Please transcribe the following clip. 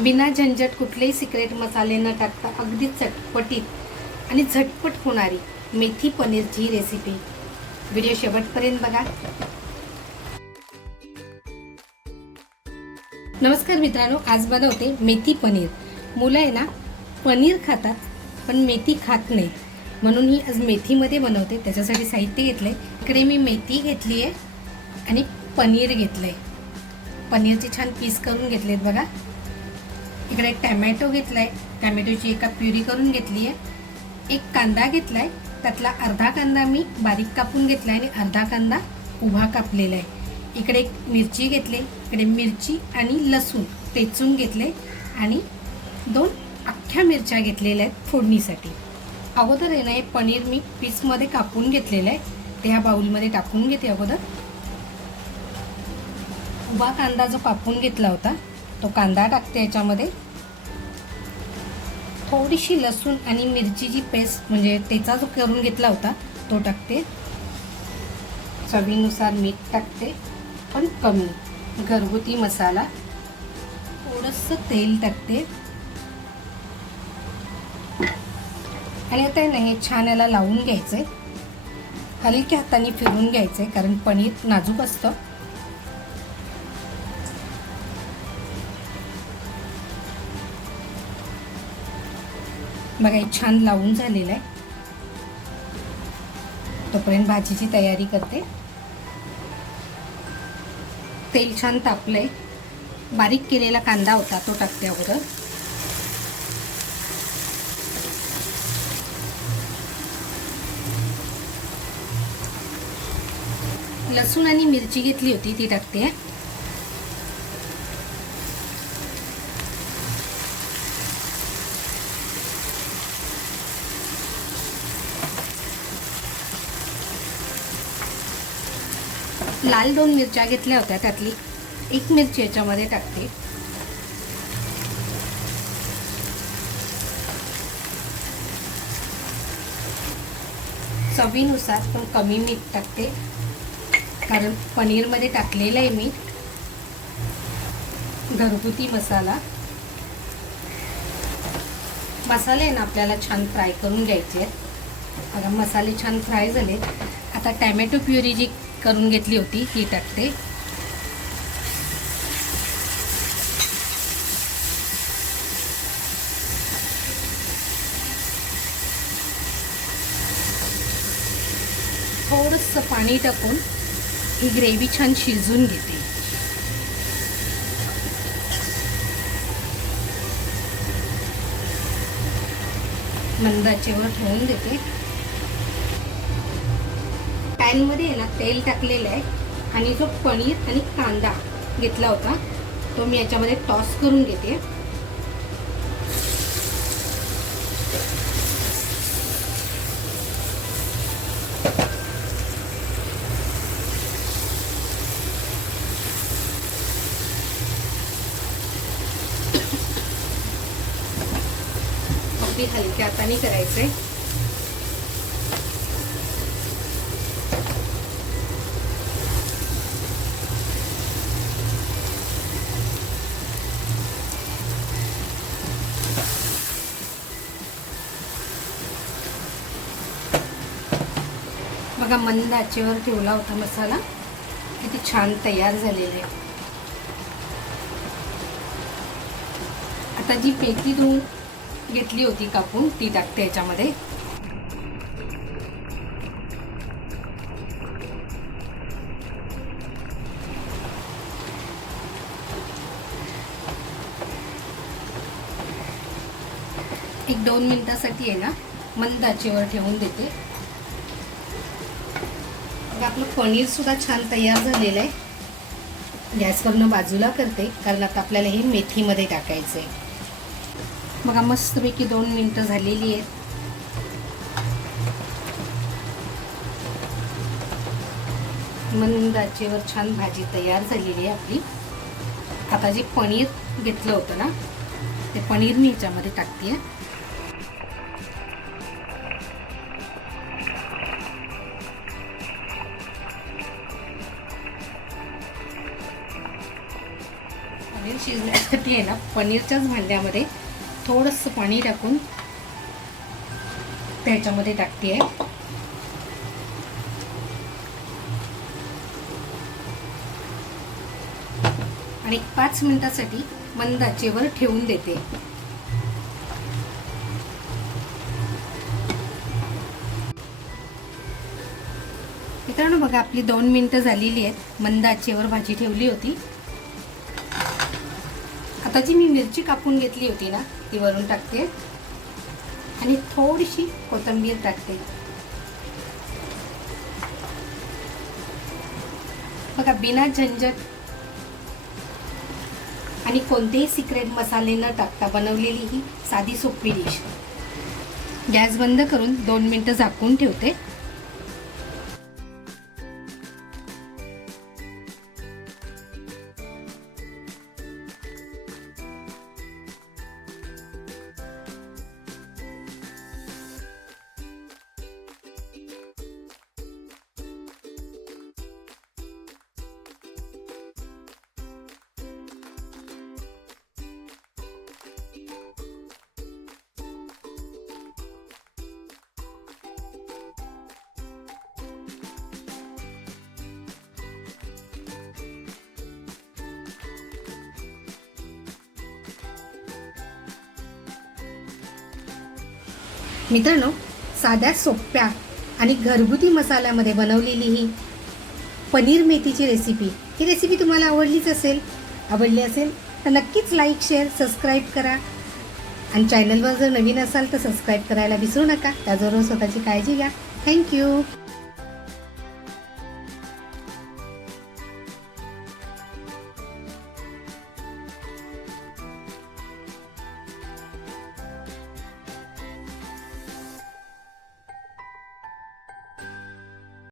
बिना झंझट कुठलेही सिक्रेट मसाले न टाकता अगदी चटपटीत आणि झटपट होणारी मेथी पनीरची रेसिपी व्हिडिओ शेवटपर्यंत बघा. नमस्कार मित्रांनो आज बनवते मेथी पनीर. मुलं आहे ना पनीर खातात पण मेथी खात नाही. म्हणून ही आज मेथीमध्ये बनवते. त्याच्यासाठी साहित्य घेतलं आहे इकडे मी मेथी घेतली आहे आणि पनीर घेतलं आहे पनीरचे छान पीस करून घेतलेत बघा. इकडे एक टॅमॅटो घेतला आहे टॅमॅटोची एका प्युरी करून घेतली आहे एक कांदा घेतला आहे त्यातला अर्धा कांदा मी बारीक कापून घेतला आहे आणि अर्धा कांदा उभा कापलेला आहे. इकडे एक मिरची घेतली. इकडे मिरची आणि लसूण पेचून घेतले आणि दोन अख्ख्या मिरच्या घेतलेल्या आहेत फोडणीसाठी. अगोदर आहे ना हे पनीर मी पीसमध्ये कापून घेतलेलं आहे. ते ह्या बाउलमध्ये टाकून घेते अगोदर. उभा कांदा जो कापून घेतला होता तो कांदा टाकते याच्यामध्ये. थोडीशी लसूण आणि मिरचीची पेस्ट म्हणजे त्याचा जो करून घेतला होता तो टाकते. चवीनुसार मीठ टाकते पण कमी. घरगुती मसाला. थोडंसं तेल टाकते. आणि आता नाही हे छान याला लावून घ्यायचं आहे हलक्या हाताने फिरून घ्यायचं आहे कारण पनीर नाजूक असतं. बघा हे छान लावून झालेलं आहे. तोपर्यंत भाजीची तयारी करते. तेल छान तापलंय. बारीक केलेला कांदा होता तो टाकते अगोदर. लसूण आणि मिरची घेतली होती ती टाकते. लाल दोन मिरच्या घेतल्या होत्या त्यातली. एक मिरची याच्यामध्ये टाकते. चवीनुसार पण कमी मीठ टाकते. कारण पनीरमध्ये टाकलेलं आहे मीठ. घरगुती मसाला. मसाले ना आपल्याला छान फ्राय करून घ्यायचे आहेत. बघा मसाले छान फ्राय झाले. आता टॅमॅटो प्युरी जी करून घेतली होती ती टाकते थोडंसं पाणी टाकून ही ग्रेव्ही छान शिजून घेते. मंदाचेवर ठेवून देते. पॅनमध्ये आहे ना तेल टाकलेलं आहे आणि जो पनीर आणि कांदा घेतला होता तो मी याच्यामध्ये टॉस करून घेते. अगदी हलक्या हाताने करायचंय. बघा मंद आचेवर ठेवला होता मसाला. किती छान तयार झालेले. आहे आता जी पेटी धुवून घेतली होती कापून ती टाकते याच्यामध्ये. एक दोन मिनिटासाठी आहे ना मंद आचेवर ठेवून देते. बघा, आपलं पनीर सुद्धा छान तयार झालेलं आहे. गॅसवरनं बाजूला करते कारण आता आपल्याला हे मेथीमध्ये टाकायचं आहे बघा मस्तपैकी दोन मिनटं झालेली आहेत. मंद आचेवर छान भाजी तयार झालेली आहे आपली. आता जे पनीर घेतलं होतं ना ते पनीर मी ह्याच्यामध्ये टाकते. पनीर शिजण्यासाठी आहे ना पनीरच्याच भांड्यामध्ये थोडंसं पाणी टाकून त्याच्यामध्ये टाकते आहे आणि पाच मिनिटासाठी मंदाचेवर ठेवून देते. मित्रांनो बघा आपली दोन मिनिटं झालेली आहेत. मंद आचेवर भाजी ठेवली होती. आता जी मी मिरची कापून घेतली होती ना ती वरून टाकते. आणि थोडीशी कोथिंबीर टाकते. बघा बिना झंझट. आणि कोणतेही सिक्रेट मसाले न टाकता बनवलेली ही साधी सोपी डिश गॅस बंद करून दोन मिनटं झाकून ठेवते. मित्रांनो साध्या सोप्या आणि घरगुती मसाल्यामध्ये बनवलेली ही पनीर मेथीची रेसिपी ही रेसिपी तुम्हाला आवडलीच असेल आवडली असेल तर नक्कीच लाईक शेअर सबस्क्राईब करा. आणि चॅनलवर जर नवीन असाल तर सबस्क्राईब करायला विसरू नका. त्याचबरोबर स्वतःची काळजी घ्या. थँक्यू